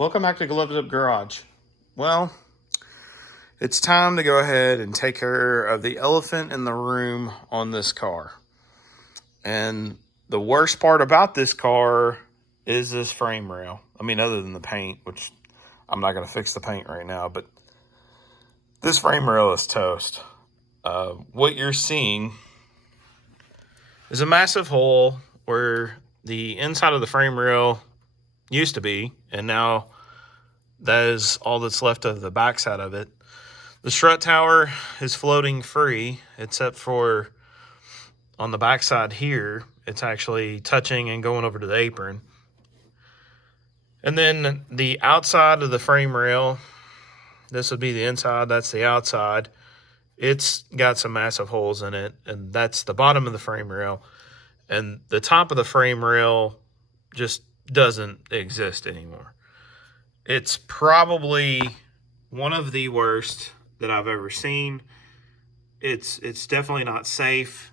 Welcome back to Gloves Up Garage. Well, it's time to go ahead and take care of the elephant in the room on this car. And the worst part about this car is this frame rail. I mean, other than the paint, which I'm not going to fix the paint right now, but this frame rail is toast. What you're seeing is a massive hole where the inside of the frame rail used to be, and now that is all that's left of the backside of it. The strut tower is floating free, except for on the backside here, it's actually touching and going over to the apron. And then the outside of the frame rail, this would be the inside, that's the outside. It's got some massive holes in it, and that's the bottom of the frame rail. And the top of the frame rail just doesn't exist anymore. It's probably one of the worst that I've ever seen. It's definitely not safe.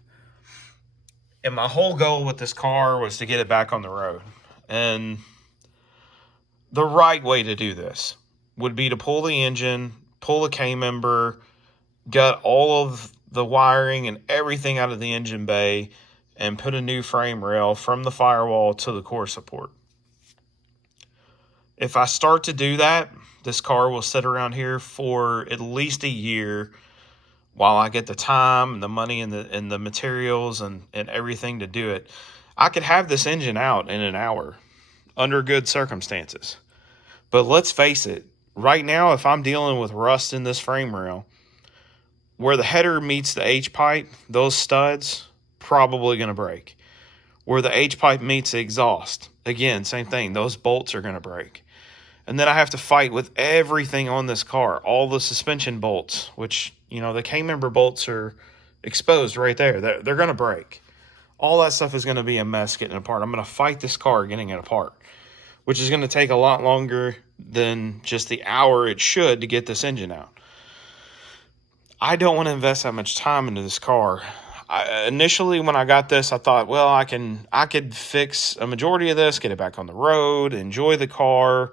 And my whole goal with this car was to get it back on the road. And the right way to do this would be to pull the engine, pull the K-member, gut all of the wiring and everything out of the engine bay, and put a new frame rail from the firewall to the core support. If I start to do that, this car will sit around here for at least a year while I get the time and the money and the materials and everything to do it. I could have this engine out in an hour under good circumstances. But let's face it, right now, if I'm dealing with rust in this frame rail, where the header meets the H-pipe, those studs probably going to break. Where the H-pipe meets the exhaust, again, same thing, those bolts are going to break. And then I have to fight with everything on this car, all the suspension bolts, which, you know, the K-member bolts are exposed right there. They're going to break. All that stuff is going to be a mess getting it apart. I'm going to fight this car getting it apart, which is going to take a lot longer than just the hour it should to get this engine out. I don't want to invest that much time into this car. Initially, when I got this, I thought, well, I could fix a majority of this, get it back on the road, enjoy the car.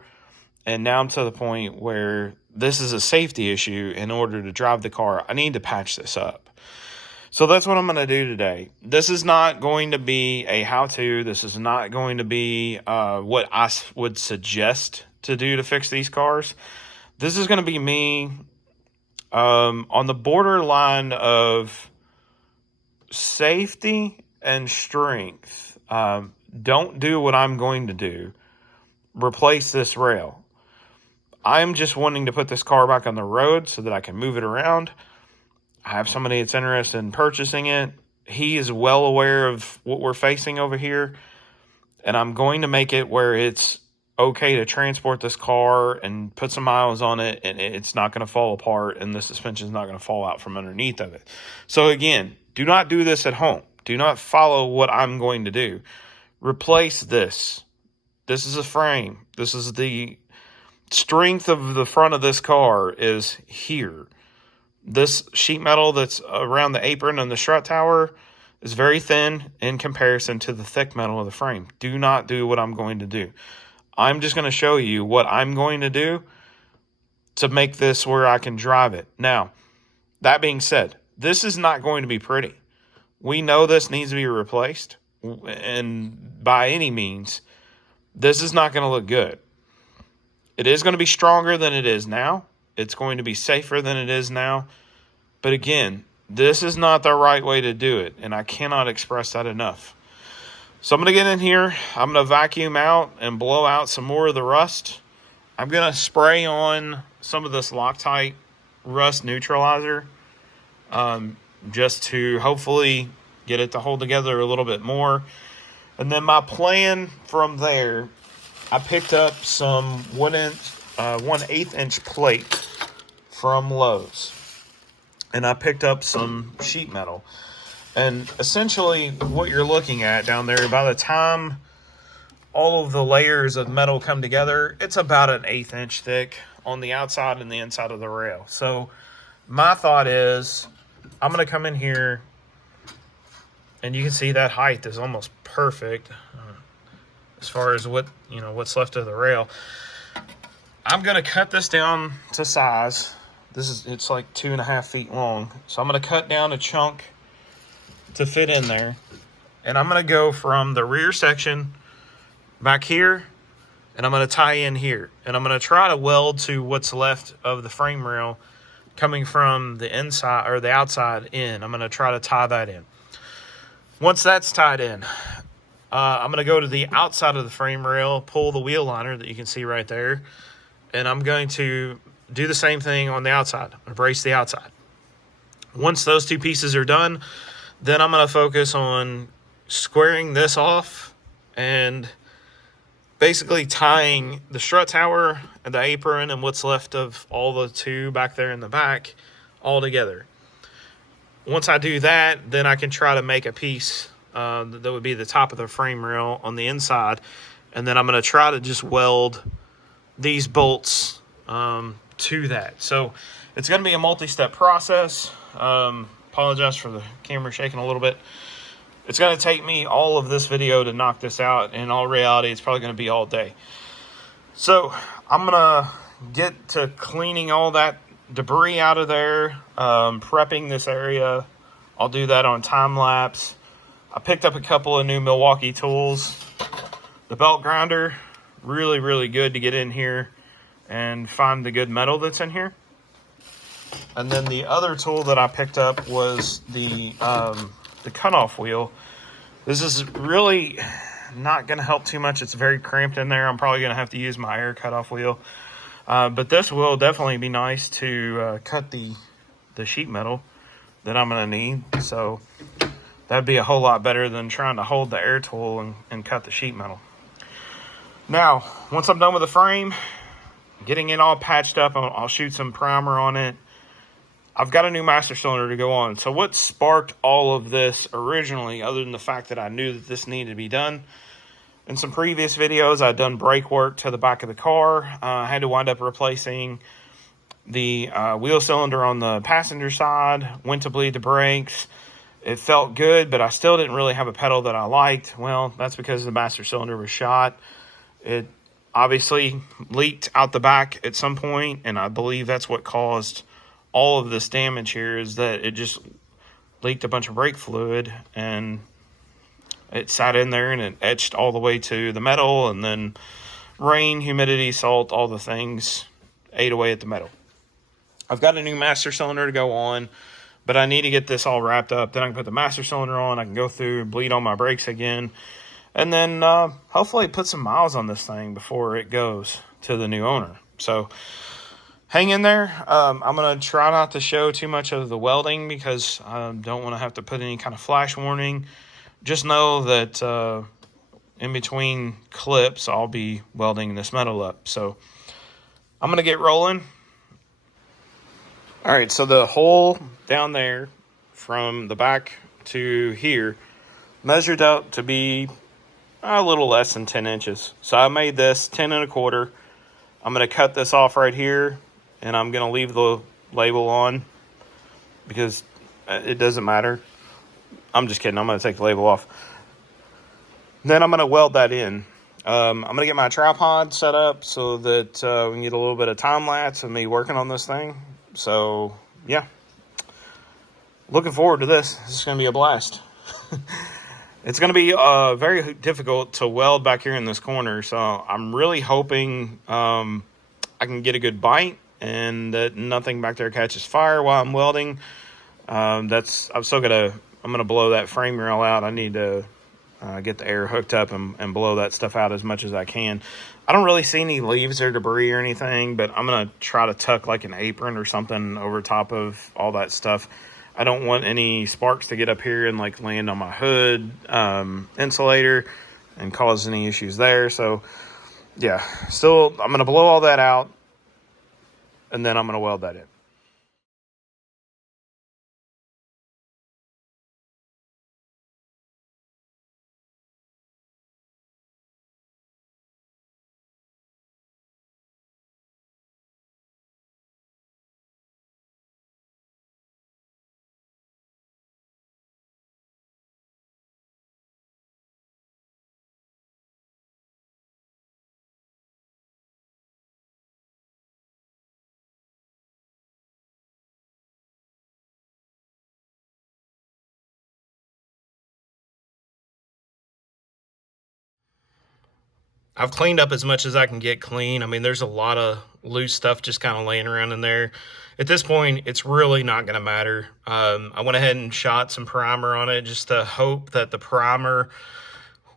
And now I'm to the point where this is a safety issue. In order to drive the car, I need to patch this up. So that's what I'm going to do today. This is not going to be a how-to. This is not going to be what I would suggest to do to fix these cars. This is going to be me on the borderline of safety and strength. Don't do what I'm going to do. Replace this rail. I'm just wanting to put this car back on the road so that I can move it around. I have somebody that's interested in purchasing it. He is well aware of what we're facing over here. And I'm going to make it where it's okay to transport this car and put some miles on it, and it's not going to fall apart, and the suspension is not going to fall out from underneath of it. So again, do not do this at home. Do not follow what I'm going to do. Replace this. This is a frame. This is the strength of the front of this car is here. This sheet metal that's around the apron and the strut tower is very thin in comparison to the thick metal of the frame. Do not do what I'm going to do. I'm just going to show you what I'm going to do to make this where I can drive it. Now, that being said, this is not going to be pretty. We know this needs to be replaced, and by any means, this is not going to look good. It is going to be stronger than it is now. It's going to be safer than it is now. But again, this is not the right way to do it, and I cannot express that enough. So I'm going to get in here. I'm going to vacuum out and blow out some more of the rust. I'm going to spray on some of this Loctite rust neutralizer just to hopefully get it to hold together a little bit more. And then my plan from there, I picked up some 1/8 inch plate from Lowe's. And I picked up some sheet metal. And essentially what you're looking at down there, by the time all of the layers of metal come together, it's about an 1/8 inch thick on the outside and the inside of the rail. So my thought is I'm going to come in here, and you can see that height is almost perfect as far as what's left of the rail. I'm going to cut this down to size. It's like 2.5 feet long. So I'm going to cut down a chunk to fit in there. And I'm going to go from the rear section back here, and I'm going to tie in here. And I'm going to try to weld to what's left of the frame rail coming from the inside or the outside in. I'm going to try to tie that in. Once that's tied in, I'm going to go to the outside of the frame rail, pull the wheel liner that you can see right there, and I'm going to do the same thing on the outside, brace the outside. Once those two pieces are done, then I'm going to focus on squaring this off and basically tying the strut tower and the apron and what's left of all the two back there in the back all together. Once I do that, then I can try to make a piece that would be the top of the frame rail on the inside, and then I'm going to try to just weld these bolts to that. So it's going to be a multi-step process. Apologize for the camera shaking a little bit. It's going to take me all of this video to knock this out. In all reality, it's probably going to be all day. So I'm going to get to cleaning all that debris out of there, prepping this area. I'll do that on time lapse. I picked up a couple of new Milwaukee tools. The belt grinder, really, really good to get in here and find the good metal that's in here. And then the other tool that I picked up was the cutoff wheel. This is really not going to help too much. It's very cramped in there. I'm probably going to have to use my air cutoff wheel. But this will definitely be nice to cut the sheet metal that I'm going to need. So that'd be a whole lot better than trying to hold the air tool and cut the sheet metal. Now, once I'm done with the frame, getting it all patched up, I'll shoot some primer on it. I've got a new master cylinder to go on. So what sparked all of this originally, other than the fact that I knew that this needed to be done? In some previous videos, I'd done brake work to the back of the car. I had to wind up replacing the wheel cylinder on the passenger side, went to bleed the brakes. It felt good, but I still didn't really have a pedal that I liked. Well, that's because the master cylinder was shot. It obviously leaked out the back at some point, and I believe that's what caused all of this damage here, is that it just leaked a bunch of brake fluid, and it sat in there and it etched all the way to the metal, and then rain, humidity, salt, all the things ate away at the metal. I've got a new master cylinder to go on, but I need to get this all wrapped up. Then I can put the master cylinder on. I can go through and bleed on my brakes again, and then hopefully put some miles on this thing before it goes to the new owner. So hang in there. I'm going to try not to show too much of the welding because I don't want to have to put any kind of flash warning. Just know that in between clips, I'll be welding this metal up. So I'm going to get rolling. All right, so the hole down there from the back to here measured out to be a little less than 10 inches. So I made this 10 1/4. I'm going to cut this off right here, and I'm going to leave the label on because it doesn't matter. I'm just kidding. I'm going to take the label off. Then I'm going to weld that in. I'm going to get my tripod set up so that we can get a little bit of time lapse of me working on this thing. So, yeah. Looking forward to this. This is going to be a blast. It's going to be very difficult to weld back here in this corner. So, I'm really hoping I can get a good bite and that nothing back there catches fire while I'm welding. I'm going to blow that frame rail out. I need to get the air hooked up and blow that stuff out as much as I can. I don't really see any leaves or debris or anything, but I'm going to try to tuck like an apron or something over top of all that stuff. I don't want any sparks to get up here and like land on my hood insulator and cause any issues there. So yeah, still I'm going to blow all that out and then I'm going to weld that in. I've cleaned up as much as I can get clean. I mean, there's a lot of loose stuff just kind of laying around in there. At this point, it's really not going to matter. I went ahead and shot some primer on it just to hope that the primer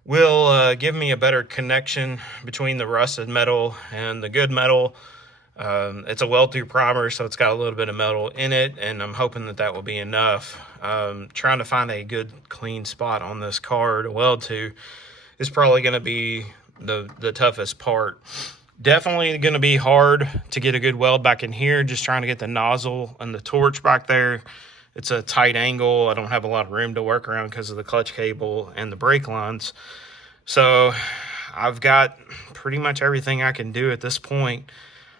will give me a better connection between the rusted metal and the good metal. It's a weld-through primer, so it's got a little bit of metal in it, and I'm hoping that that will be enough. Trying to find a good, clean spot on this car to weld to is probably going to be the toughest part. Definitely going to be hard to get a good weld back in here, just trying to get the nozzle and the torch back there. It's a tight angle. I don't have a lot of room to work around because of the clutch cable and the brake lines. So I've got pretty much everything I can do at this point.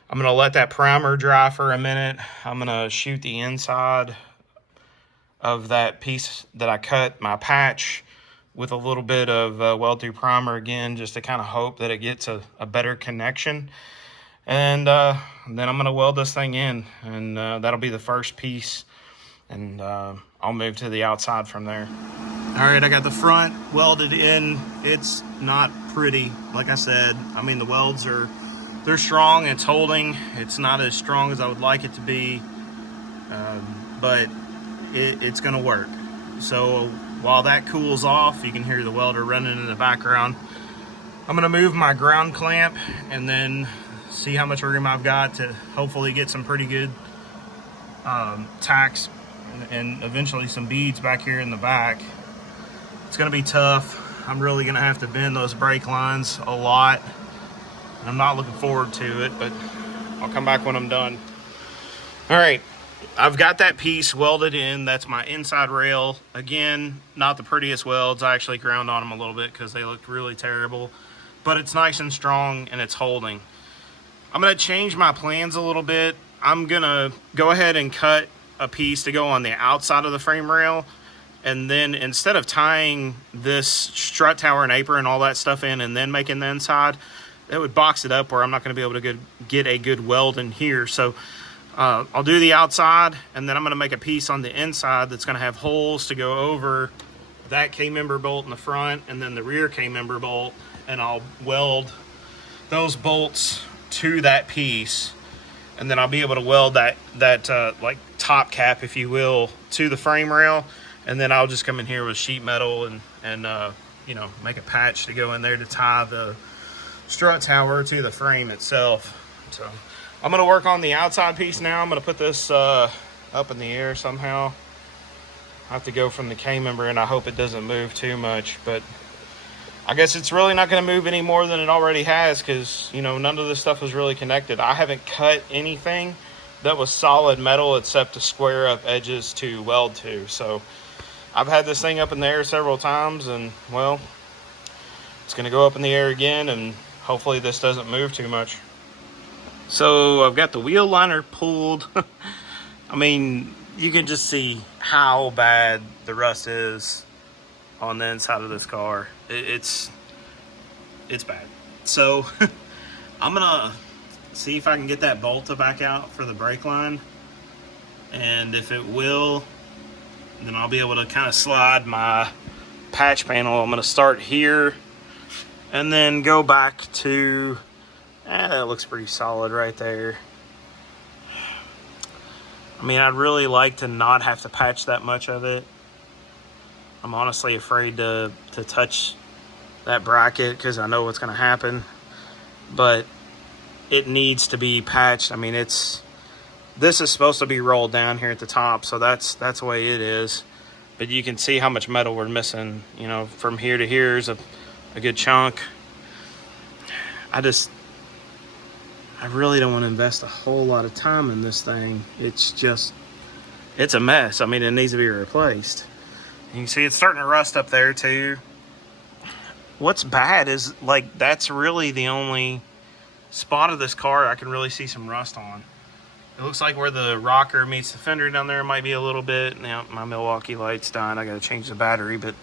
I'm going to let that primer dry for a minute. I'm going to shoot the inside of that piece that I cut, my patch, with a little bit of weld-through primer again, just to kind of hope that it gets a better connection. And then I'm going to weld this thing in, and that'll be the first piece. And I'll move to the outside from there. All right, I got the front welded in. It's not pretty, like I said. I mean, the welds they're strong, it's holding. It's not as strong as I would like it to be, but it's gonna work. So while that cools off, you can hear the welder running in the background. I'm gonna move my ground clamp and then see how much room I've got to hopefully get some pretty good tacks and eventually some beads back here in the back. It's gonna be tough. I'm really gonna have to bend those brake lines a lot. I'm not looking forward to it, but I'll come back when I'm done. All right, I've got that piece welded in. That's my inside rail. Again, not the prettiest welds. I actually ground on them a little bit because they looked really terrible, but it's nice and strong and it's holding. I'm gonna change my plans a little bit. I'm gonna go ahead and cut a piece to go on the outside of the frame rail, and then instead of tying this strut tower and apron and all that stuff in and then making the inside, it would box it up where I'm not going to be able to get a good weld in here. So I'll do the outside, and then I'm going to make a piece on the inside that's going to have holes to go over that K-member bolt in the front and then the rear K-member bolt, and I'll weld those bolts to that piece, and then I'll be able to weld that like top cap, if you will, to the frame rail, and then I'll just come in here with sheet metal and you know, make a patch to go in there to tie the strut tower to the frame itself. So I'm going to work on the outside piece now. I'm going to put this up in the air somehow. I have to go from the K-member, and I hope it doesn't move too much, but I guess it's really not going to move any more than it already has, because, you know, none of this stuff was really connected. I haven't cut anything that was solid metal except to square up edges to weld to. So I've had this thing up in the air several times, and, well, it's going to go up in the air again, and hopefully this doesn't move too much. So I've got the wheel liner pulled. I mean, you can just see how bad the rust is on the inside of this car. It's bad. So I'm gonna see if I can get that bolt to back out for the brake line, and if it will, then I'll be able to kind of slide my patch panel. I'm gonna start here and then go back to, that looks pretty solid right there. I mean, I'd really like to not have to patch that much of it. I'm honestly afraid to touch that bracket because I know what's going to happen, but it needs to be patched. I mean, this is supposed to be rolled down here at the top, so that's the way it is. But you can see how much metal we're missing. You know, from here to here is a good chunk. I really don't want to invest a whole lot of time in this thing. It's a mess. I mean, it needs to be replaced. You can see it's starting to rust up there too. What's bad is, like, that's really the only spot of this car I can really see some rust on. It looks like where the rocker meets the fender down there might be a little bit. Now my Milwaukee light's dying. I got to change the battery, but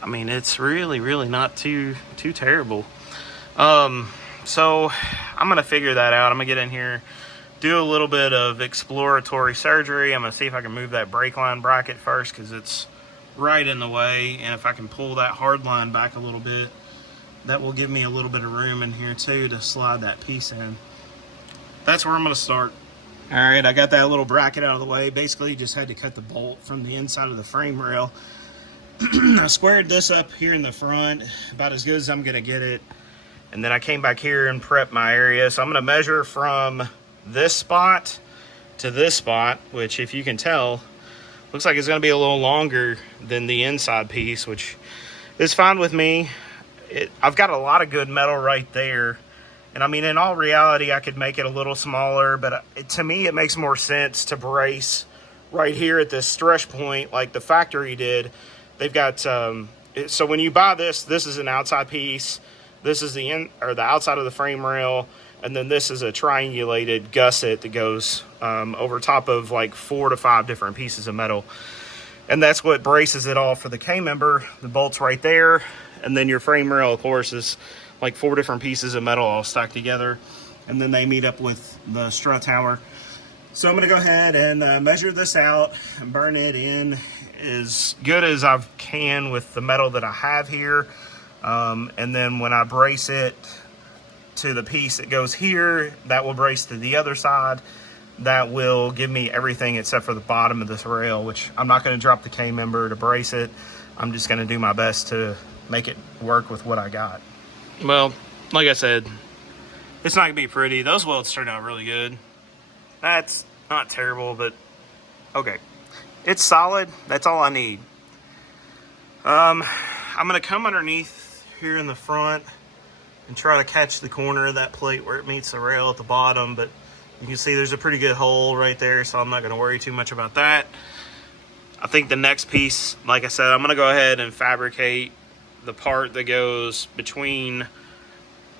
I mean, it's really not too terrible. So I'm gonna figure that out. I'm gonna get in here, do a little bit of exploratory surgery. I'm gonna see if I can move that brake line bracket first, because it's right in the way, and if I can pull that hard line back a little bit, that will give me a little bit of room in here too to slide that piece in. That's where I'm going to start. All right, I got that little bracket out of the way. Basically, just had to cut the bolt from the inside of the frame rail. I squared this up here in the front, about as good as I'm going to get it. And then I came back here and prepped my area. So I'm going to measure from this spot to this spot, which, if you can tell, looks like it's going to be a little longer than the inside piece, which is fine with me. I've got a lot of good metal right there. And I mean, in all reality, I could make it a little smaller, but to me, it makes more sense to brace right here at this stretch point like the factory did. They've got, so when you buy this, this is an outside piece. This is the outside of the frame rail. And then this is a triangulated gusset that goes over top of like 4 to 5 different pieces of metal. And that's what braces it all for the K-member. The bolt's right there. And then your frame rail, of course, is like 4 different pieces of metal all stacked together. And then they meet up with the strut tower. So I'm going to go ahead and measure this out and burn it in as good as I can with the metal that I have here. And then when I brace it to the piece that goes here, that will brace to the other side. That will give me everything except for the bottom of this rail, which I'm not going to drop the K-member to brace it. I'm just going to do my best to make it work with what I got. Well, like I said, it's not going to be pretty. Those welds turned out really good. That's not terrible, but okay. It's solid. That's all I need. I'm going to come underneath here in the front and try to catch the corner of that plate where it meets the rail at the bottom, but you can see there's a pretty good hole right there, so I'm not going to worry too much about that. I think the next piece, like I said, I'm going to go ahead and fabricate the part that goes between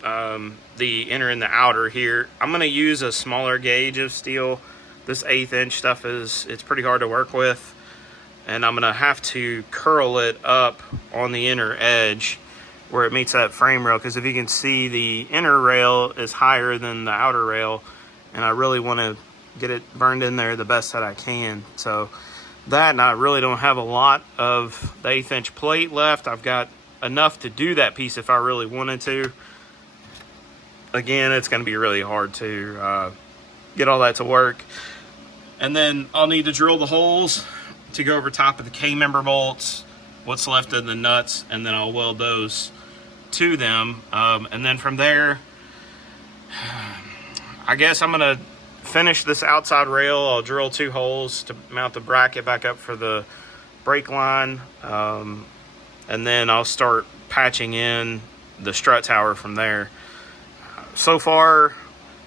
the inner and the outer here. I'm going to use a smaller gauge of steel. This 1/8 inch stuff it's pretty hard to work with, and I'm going to have to curl it up on the inner edge where it meets that frame rail, because if you can see, the inner rail is higher than the outer rail, and I really want to get it burned in there the best that I can. So that, and I really don't have a lot of the 1/8 inch plate left. I've got enough to do that piece if I really wanted to. Again, it's going to be really hard to get all that to work. And then I'll need to drill the holes to go over top of the K-member bolts, what's left of the nuts, and then I'll weld those to them. And then from there, I guess I'm going to finish this outside rail. I'll drill 2 holes to mount the bracket back up for the brake line. And then I'll start patching in the strut tower from there. So far,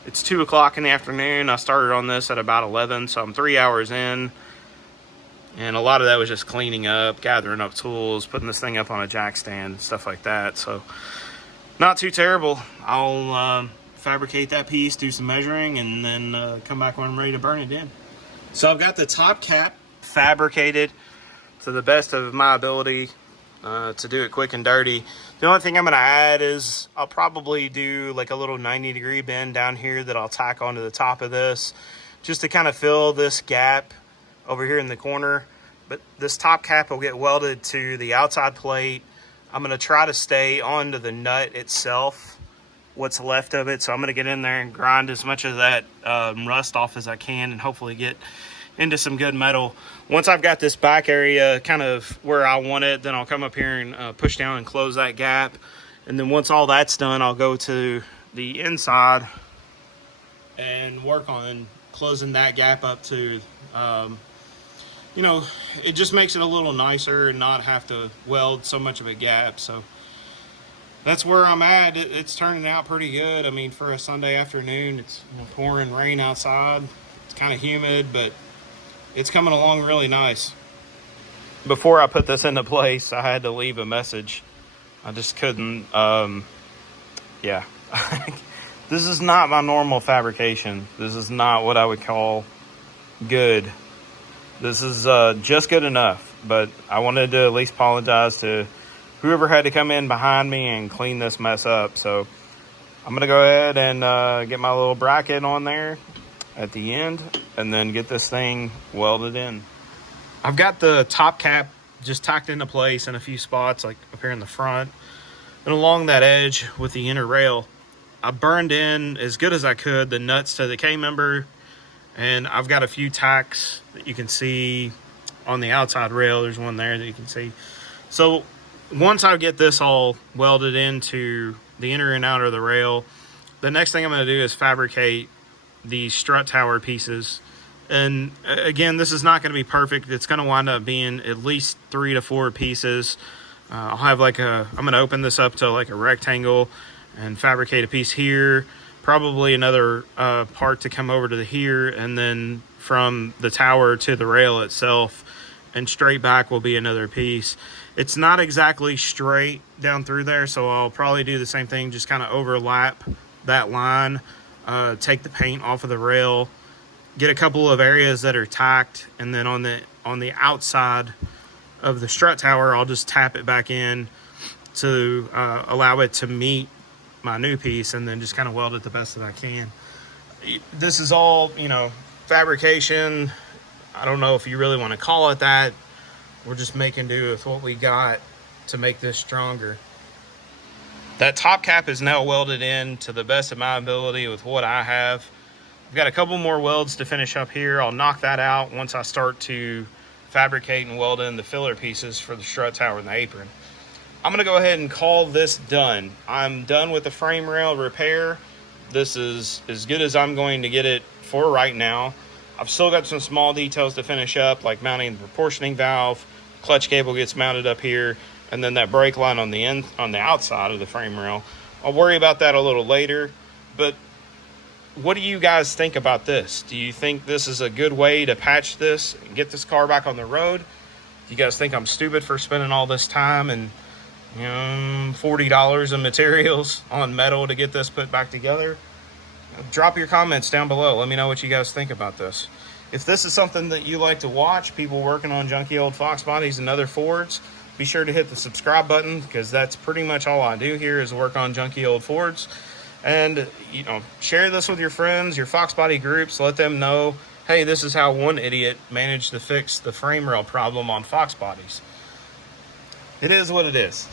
it's 2 o'clock in the afternoon. I started on this at about 11, so I'm 3 hours in. And a lot of that was just cleaning up, gathering up tools, putting this thing up on a jack stand, stuff like that. So not too terrible. I'll fabricate that piece, do some measuring, and then come back when I'm ready to burn it in. So I've got the top cap fabricated to the best of my ability to do it quick and dirty. The only thing I'm going to add is I'll probably do like a little 90-degree bend down here that I'll tack onto the top of this, just to kind of fill this gap over here in the corner. But this top cap will get welded to the outside plate. I'm going to try to stay onto the nut itself, what's left of it. So I'm going to get in there and grind as much of that rust off as I can, and hopefully get into some good metal. Once I've got this back area kind of where I want it, then I'll come up here and push down and close that gap. And then once all that's done, I'll go to the inside and work on closing that gap up to, you know, it just makes it a little nicer and not have to weld so much of a gap. So that's where I'm at. It's turning out pretty good. I mean, for a Sunday afternoon, it's pouring rain outside. It's kind of humid, but it's coming along really nice. Before I put this into place, I had to leave a message. I just couldn't, yeah. This is not my normal fabrication. This is not what I would call good. This is just good enough, but I wanted to at least apologize to whoever had to come in behind me and clean this mess up. So I'm gonna go ahead and get my little bracket on there at the end, and then get this thing welded in. I've got the top cap just tacked into place in a few spots, like up here in the front. And along that edge with the inner rail, I burned in as good as I could the nuts to the K-member, and I've got a few tacks that you can see on the outside rail. There's one there that you can see. So once I get this all welded into the inner and outer of the rail, the next thing I'm going to do is fabricate the strut tower pieces. And again, this is not going to be perfect. It's going to wind up being at least 3 to 4 pieces. I'll have I'm going to open this up to like a rectangle and fabricate a piece here, probably another part to come over to here, and then from the tower to the rail itself and straight back will be another piece. It's not exactly straight down through there, so I'll probably do the same thing, just kind of overlap that line, take the paint off of the rail, get a couple of areas that are tacked, and then on the outside of the strut tower, I'll just tap it back in to allow it to meet my new piece, and then just kind of weld it the best that I can. This is all, fabrication. I don't know if you really want to call it that. We're just making do with what we got to make this stronger. That top cap is now welded in to the best of my ability with what I have. I've got a couple more welds to finish up here. I'll knock that out once I start to fabricate and weld in the filler pieces for the strut tower and the apron. I'm gonna go ahead and call this done. I'm done with the frame rail repair. This is as good as I'm going to get it for right now. I've still got some small details to finish up, like mounting the proportioning valve, clutch cable gets mounted up here, and then that brake line on the outside of the frame rail. I'll worry about that a little later, but what do you guys think about this? Do you think this is a good way to patch this and get this car back on the road? Do you guys think I'm stupid for spending all this time and $40 of materials on metal to get this put back together? Drop your comments down below. Let me know what you guys think about this. If this is something that you like to watch, people working on junky old Fox bodies and other Fords, be sure to hit the subscribe button, because that's pretty much all I do here is work on junky old Fords. And share this with your friends, your Fox body groups. Let them know, hey, this is how one idiot managed to fix the frame rail problem on Fox bodies. It is what it is.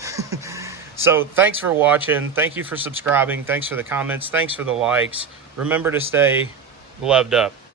So thanks for watching. Thank you for subscribing. Thanks for the comments. Thanks for the likes. Remember to stay gloved up.